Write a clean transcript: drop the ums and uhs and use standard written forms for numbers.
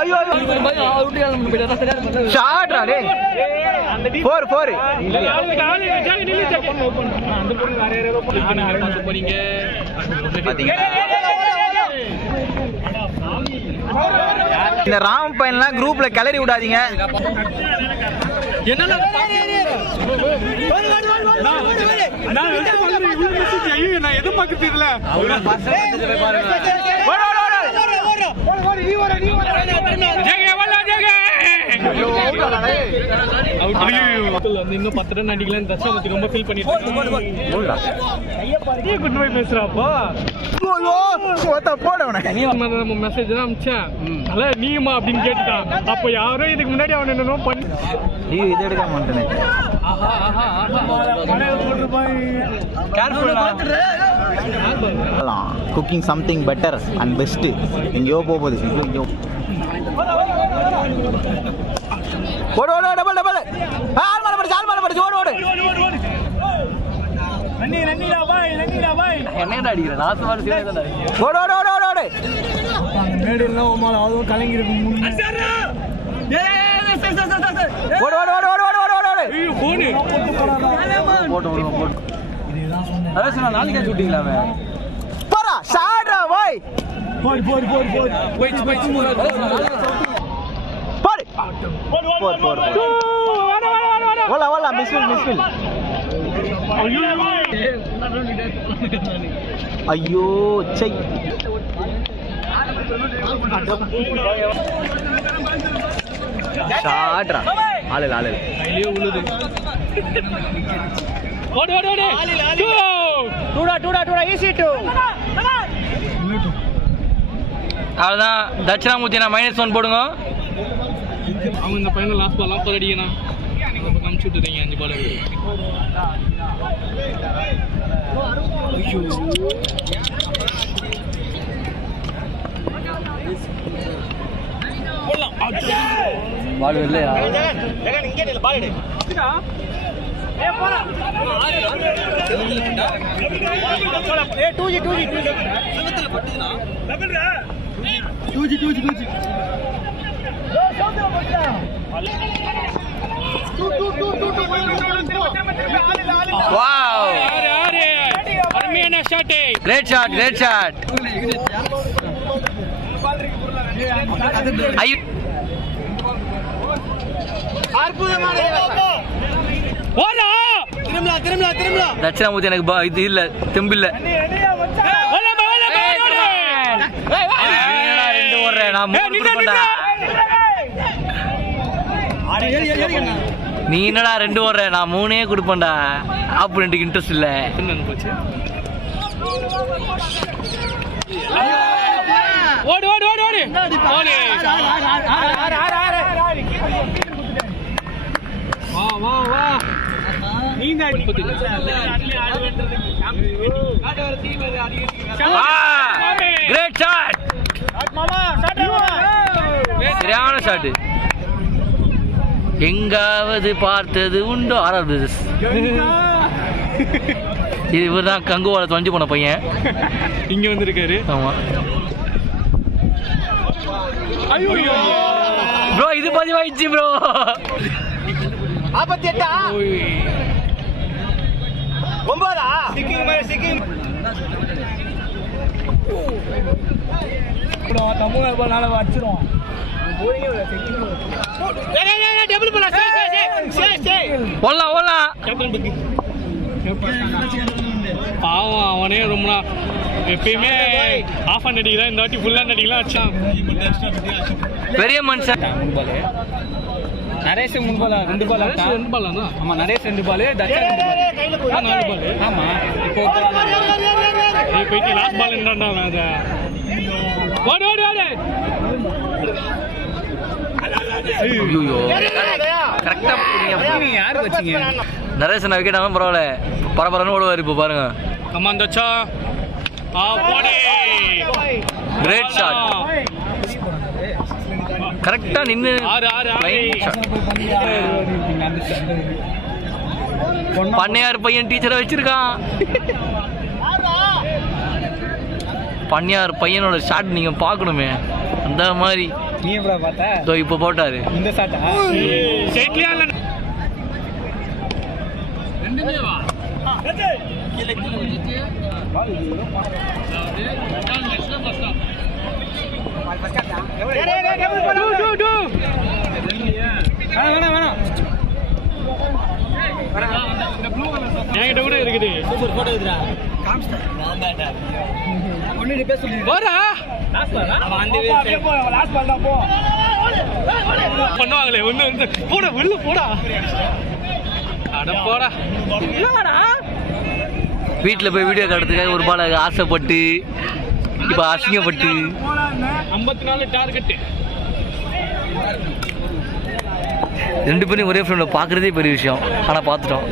ஐயோ ஷாட்ரா டேய் 4 இந்த ராம் பையன்லாம் குரூப்ல கிளறி விடாதீங்க. நான் எதிர்பார்க்கறது இல்ல. இன்னும் 10 ரன் அடிக்கலாம். தட்சாமூர்த்தி ரொம்ப ஃபீல் பண்ணிட்டு பேசுறாப்பா. மெசேஜ் தான் அனுப்பிச்சேன். நீமா அப்படின்னு கேட்டுட்டான். அப்ப யாரும் இதுக்கு முன்னாடி அவன் என்னென்ன பண்ணி இது எடுக்க மாட்டேன். Cooking something better and best. எங்கேயோ போகுது. ஓடு ஓடு டபுள் டபுள். ஆல் மால படி ஓடு ஓடு. நன்னிடா பாய். என்னடா அடிக்குற? நாத்து மால சீரியஸா அடிக்குற. ஓடு ஓடு ஓடு ஓடு ஓடு. மேடெல்லாம் ஓமால அது கலங்கி இருக்கு. ஓடு ஓடு ஓடு ஓடு ஓடு ஓடு ஓடு. ஐயோ போடு. போடு. இதுதான் சொன்னேன். அத சொன்னா நாளைக்கு ஷூட்டிங்லாமே. போடா ஷாட்ரா பாய். போடு. போய். போடு. ஓலா மிஸ்வில். ஐயோ சை. ஷாட்ரா ஆளு கையிலே உழுது. ஓடு. Doda easy two. அவ்வளோதான். தட்சிணாமூர்த்தி நான் -1 போடுங்க. அவங்க இந்த பையனை லாஸ்ட் பால் 40 அடிக்கணும். அனுப்பிச்சு விட்டுறீங்க 5 பால். பால் இல்லையா? Wow! Great shot. தட்சிணாமூர்த்தி எனக்கு இது இல்ல தெம்பு இல்ல. ரெண்டு ஓடுறேன் நான் 3 கொடுப்பேன்டா. நீ என்னடா 2 ஓடுற? நான் 3 கொடுப்பேன்டா. ஆப்போனன்ட்க்கு இன்ட்ரெஸ்ட் இல்ல. ஓடு. வா. நீங்க கிரேட் ஷாட். சரியான ஷாட். எங்காவது பார்த்தது உண்டோ? RR brothers. இவர் தான் கங்குவால தொலைஞ்சு போன பையன். இங்க வந்திருக்காரு. ஆமா ப்ரோ, இது பதிவாயிடுச்சு ப்ரோ. 48 சிக்கிங் தமிழ்நாடு வச்சிரும். பாவம் அவனே ரொம்ப எப்பயுமே ஆஃப் ஹேண்ட் அடிக்கலாம். இந்த வாட்டி ஃபுல் ஹேண்ட் அடிக்கலாம். அச்சா பெரிய மனுஷன். நரேஷ் 3 பால் 2 பால் 2 பால் தான். ஆமா நரேஷ் 2 பால் 4 பால். ஆமா இப்போ போயிட்டு லாஸ்ட் பால் என்னடா அது. ஓடு. ஐயோ கரெக்டா புடிங்க. யார் வச்சீங்க? நரேஷ் விக்கெட் ஆனா பரவாயில்ல. பரபரன்னு ஓடுவார். இப்போ பாருங்க. கமான் தச்சா. போடே. Great shot. கரெக்டா நின்னு பண்ணையார் பையன் டீச்சரை வச்சிருக்கான். பண்ணியார் பையனோட ஷாட் நீங்கள் பார்க்கணுமே அந்த மாதிரி. நீ எப்படா பார்த்தா? இதோ இப்போ போட்டாரு இந்த ஷாட்டா? ஷேட்லியா இல்ல ரெண்டுமே வா. என்கிட்ட கூட இருக்குது. பண்ணுவாங்களே ஒண்ணு போட வெளில போடா. அட போடா. வீட்டில் போய் வீடியோ காட்டுறதுக்காக ஒரு பால் ஆசைப்பட்டு இப்போ அசிங்கப்பட்டு 54 டார்கெட்டு. 2 பேரும் ஒரே ஃப்ரெண்டை பார்க்குறதே பெரிய விஷயம். ஆனால் பார்த்துட்டோம்.